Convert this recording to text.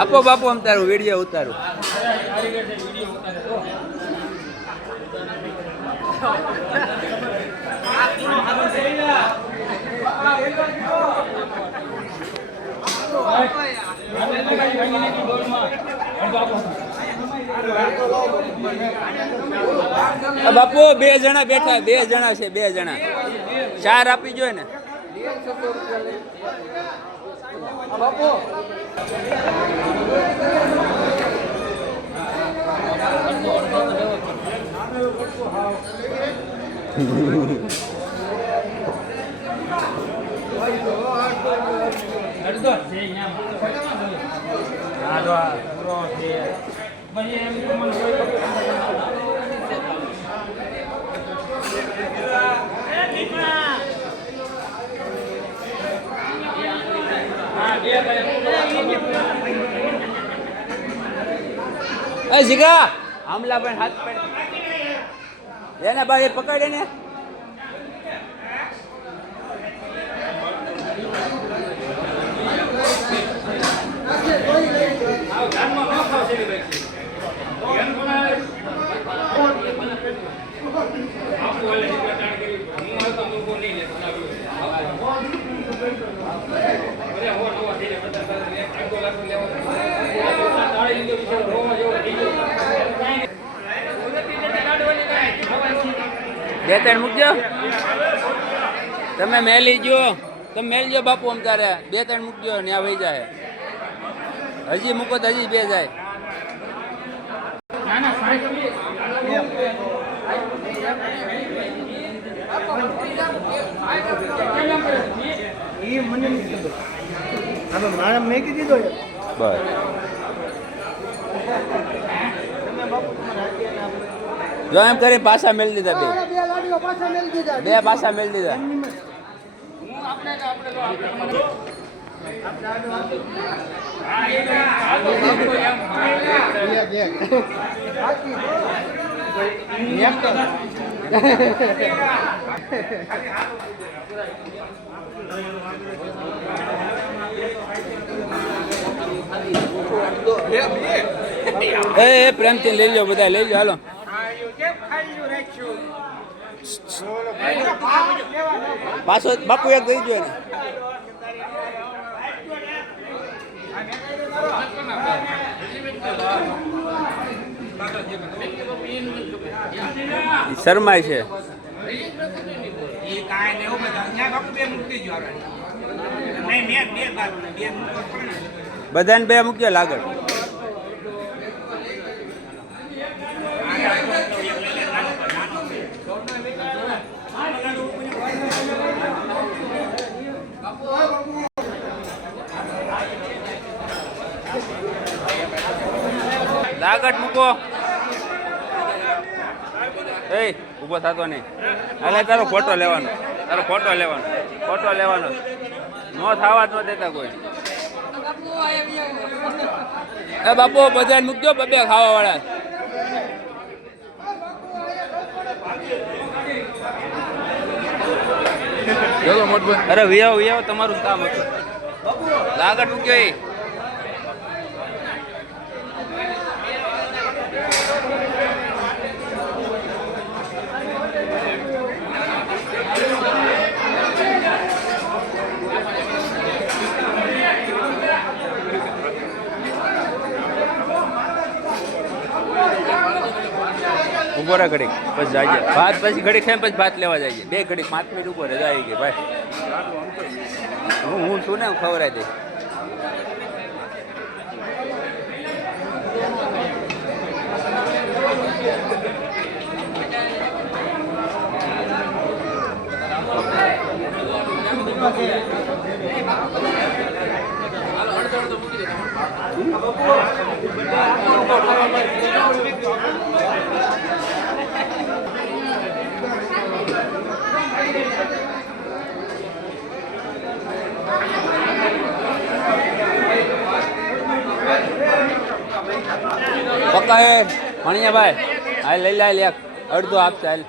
આપો બાપુ આમ તારું વિડીયો ઉતારું. બાપુ 2 જણા બેઠા, 2 જણા છે, 2 જણા. 4 આપી જોઈએ ને બાપુ. જીગા આમલા પણ હાથ પડ એને ભાઈ પકડે ને. બે ત્રણ મૂકજો તમે મેલી જો, તમે મેલજો બાપુ. આમ તારે 2-3 મૂકજો ને આ વહી જાય. હજી મૂકો તો હજી 2 જાય. મેકી દીધો બસ જો એમ કરી પાછા મેળ દીધા. 2 પાછા મેળ દીધા. એ પ્રેમથી લઈ લો, બધા લઈ લો. હાલો પાછો બાપુ એક દઈ જો ને. શરમાય છે બધાને 2 મૂક્યો લાગડ. લાગડ મૂકો. એ ઊભો થતો નહીં. હાલે તારો ફોટો લેવાનો, તારો ફોટો લેવાનો, ફોટો લેવાનો. નો થવા જ ન દેતા કોઈ. એ બાપુ બધાને મૂકજો, 2 ખાવા વાળા. અરે વિયાવ તમારું કામ હતું. લાગડ મૂક્યો. એ ઉભો રહે ઘડીક પછી જાય ભાત. પછી ઘડીક ખાઈ પછી ભાત લેવા જાય. 2 ઘડીક 5 મિનિટ ઉભો રહે જાય કે ભાઈ હું છું ને ખવડાવી દઈ. પક્કા હે ભણિયા ભાઈ, હાલ લઈ લે, અડધો આપશે હાલ.